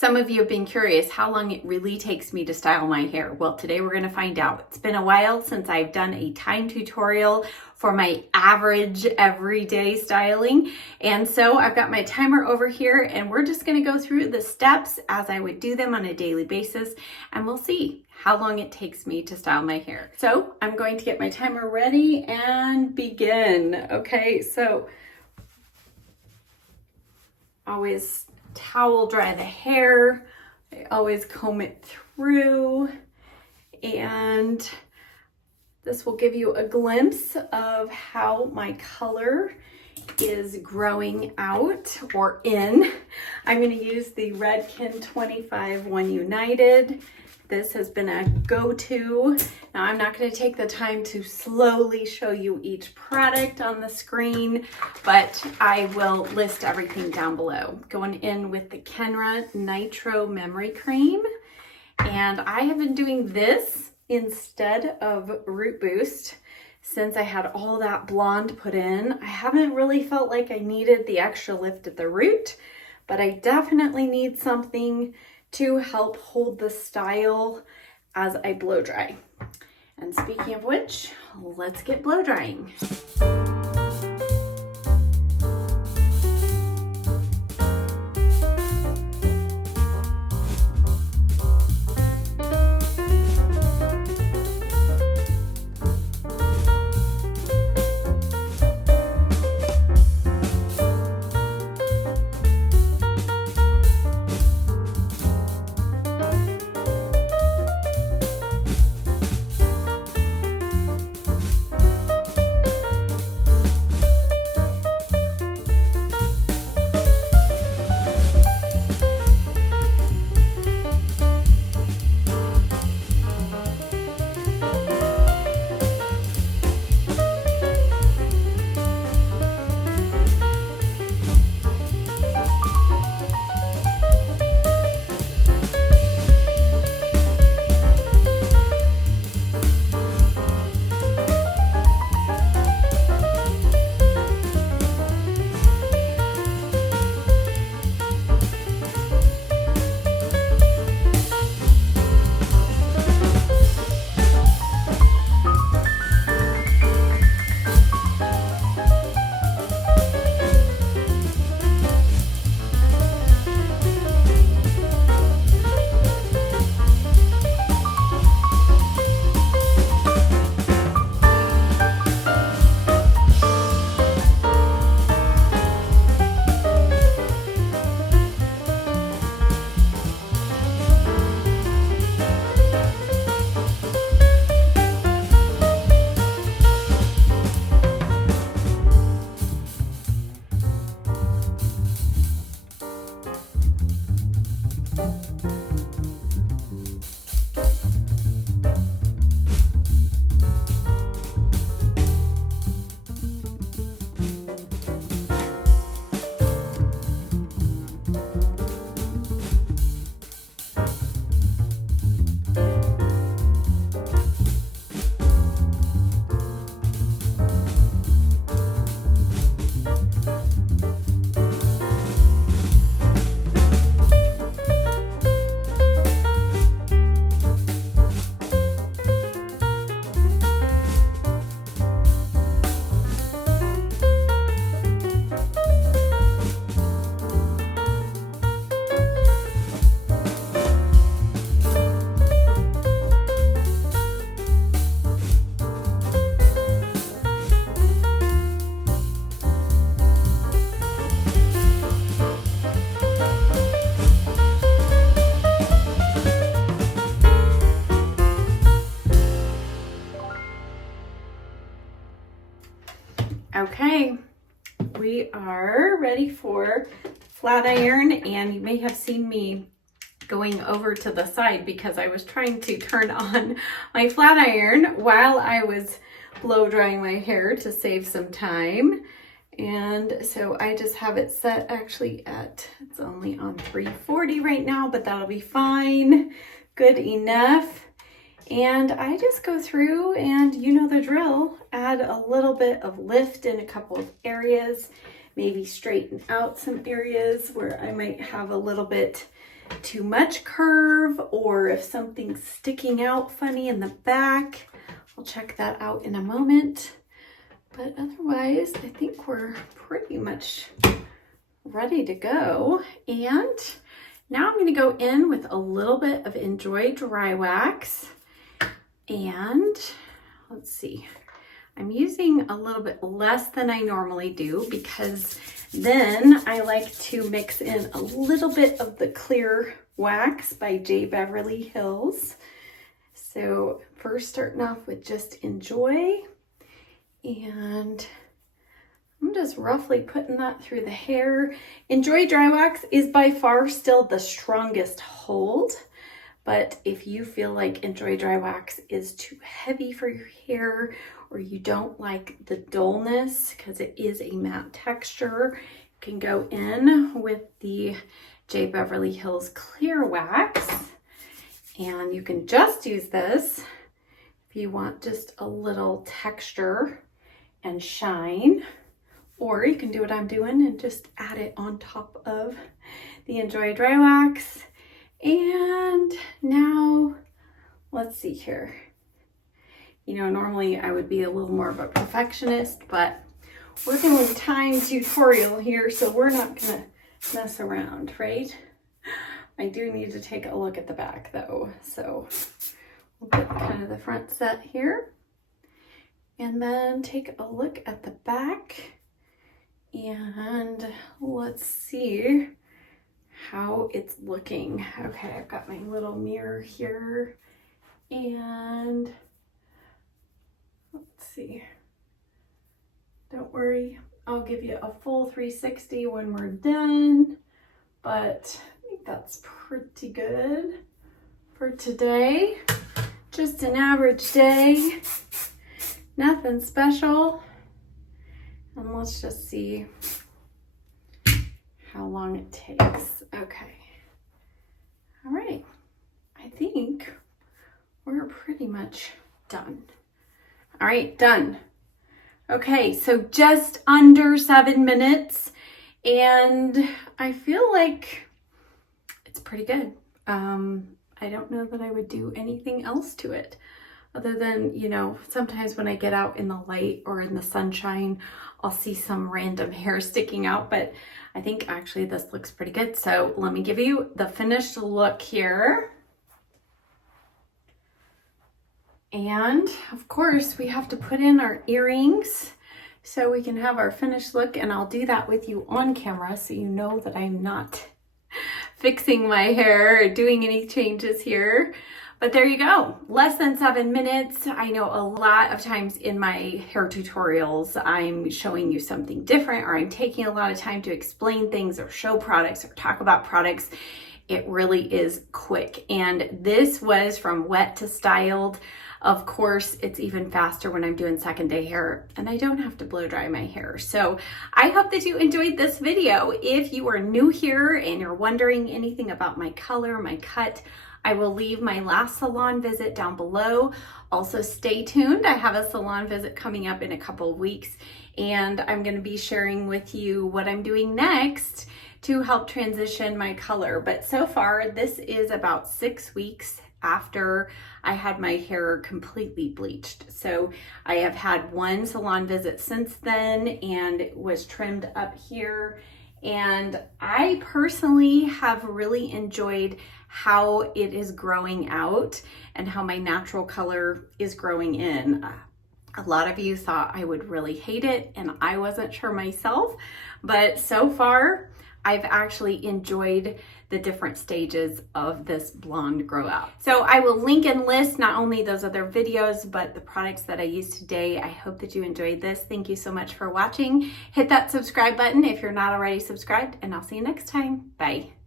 Some of you have been curious how long it really takes me to style my hair. Well, today we're going to find out. It's been a while since I've done a time tutorial for my average everyday styling. And so I've got my timer over here and we're just going to go through the steps as I would do them on a daily basis. And we'll see how long it takes me to style my hair. So I'm going to get my timer ready and begin. Okay, so always towel dry the hair. I always comb it through, and this will give you a glimpse of how my color is growing out or in. I'm going to use the Redken 25 One United. This has been a go-to. Now I'm not going to take the time to slowly show you each product on the screen, but I will list everything down below. Going in with the Kenra Nitro Memory Cream, and I have been doing this instead of Root Boost since I had all that blonde put in. I haven't really felt like I needed the extra lift at the root, but I definitely need something to help hold the style as I blow dry. And speaking of which, let's get blow drying. Okay, we are ready for flat iron, and you may have seen me going over to the side because I was trying to turn on my flat iron while I was blow drying my hair to save some time. And so I just have it set actually at, it's only on 340 right now, but that'll be fine, good enough. And I just go through and, you know the drill, add a little bit of lift in a couple of areas, maybe straighten out some areas where I might have a little bit too much curve or if something's sticking out funny in the back. I'll check that out in a moment. But otherwise, I think we're pretty much ready to go. And now I'm going to go in with a little bit of Enjoy Dry Wax. And let's see, I'm using a little bit less than I normally do because then I like to mix in a little bit of the Clear Wax by J. Beverly Hills. So first starting off with just Enjoy, and I'm just roughly putting that through the hair. Enjoy Dry Wax is by far still the strongest hold, but if you feel like Enjoy Dry Wax is too heavy for your hair or you don't like the dullness because it is a matte texture, you can go in with the J. Beverly Hills Clear Wax, and you can just use this if you want just a little texture and shine, or you can do what I'm doing and just add it on top of the Enjoy Dry Wax. And now let's see here. You know, normally I would be a little more of a perfectionist, but we're doing time tutorial here, so we're not gonna mess around, right? I do need to take a look at the back though, so we'll get kind of the front set here and then take a look at the back, and let's see how it's looking. Okay, I've got my little mirror here, and let's see. Don't worry, I'll give you a full 360 when we're done, but I think that's pretty good for today. Just an average day, nothing special. And let's just see how long it takes. Okay. All right. I think we're pretty much done. All right, done. Okay, so just under 7 minutes, and I feel like it's pretty good. I don't know that I would do anything else to it other than, you know, sometimes when I get out in the light or in the sunshine, I'll see some random hair sticking out, but I think actually this looks pretty good. So let me give you the finished look here. And of course we have to put in our earrings so we can have our finished look, and I'll do that with you on camera so you know that I'm not fixing my hair or doing any changes here. But there you go, less than 7 minutes. I know a lot of times in my hair tutorials, I'm showing you something different, or I'm taking a lot of time to explain things or show products or talk about products. It really is quick. And this was from wet to styled. Of course, it's even faster when I'm doing second day hair and I don't have to blow dry my hair. So I hope that you enjoyed this video. If you are new here and you're wondering anything about my color, my cut, I will leave my last salon visit down below. Also stay tuned. I have a salon visit coming up in a couple of weeks, and I'm going to be sharing with you what I'm doing next to help transition my color. But so far, this is about 6 weeks after I had my hair completely bleached. So I have had one salon visit since then, and it was trimmed up here. And I personally have really enjoyed how it is growing out and how my natural color is growing in. A lot of you thought I would really hate it, and I wasn't sure myself, but so far I've actually enjoyed the different stages of this blonde grow out. So I will link and list not only those other videos, but the products that I used today. I hope that you enjoyed this. Thank you so much for watching. Hit that subscribe button if you're not already subscribed, and I'll see you next time. Bye.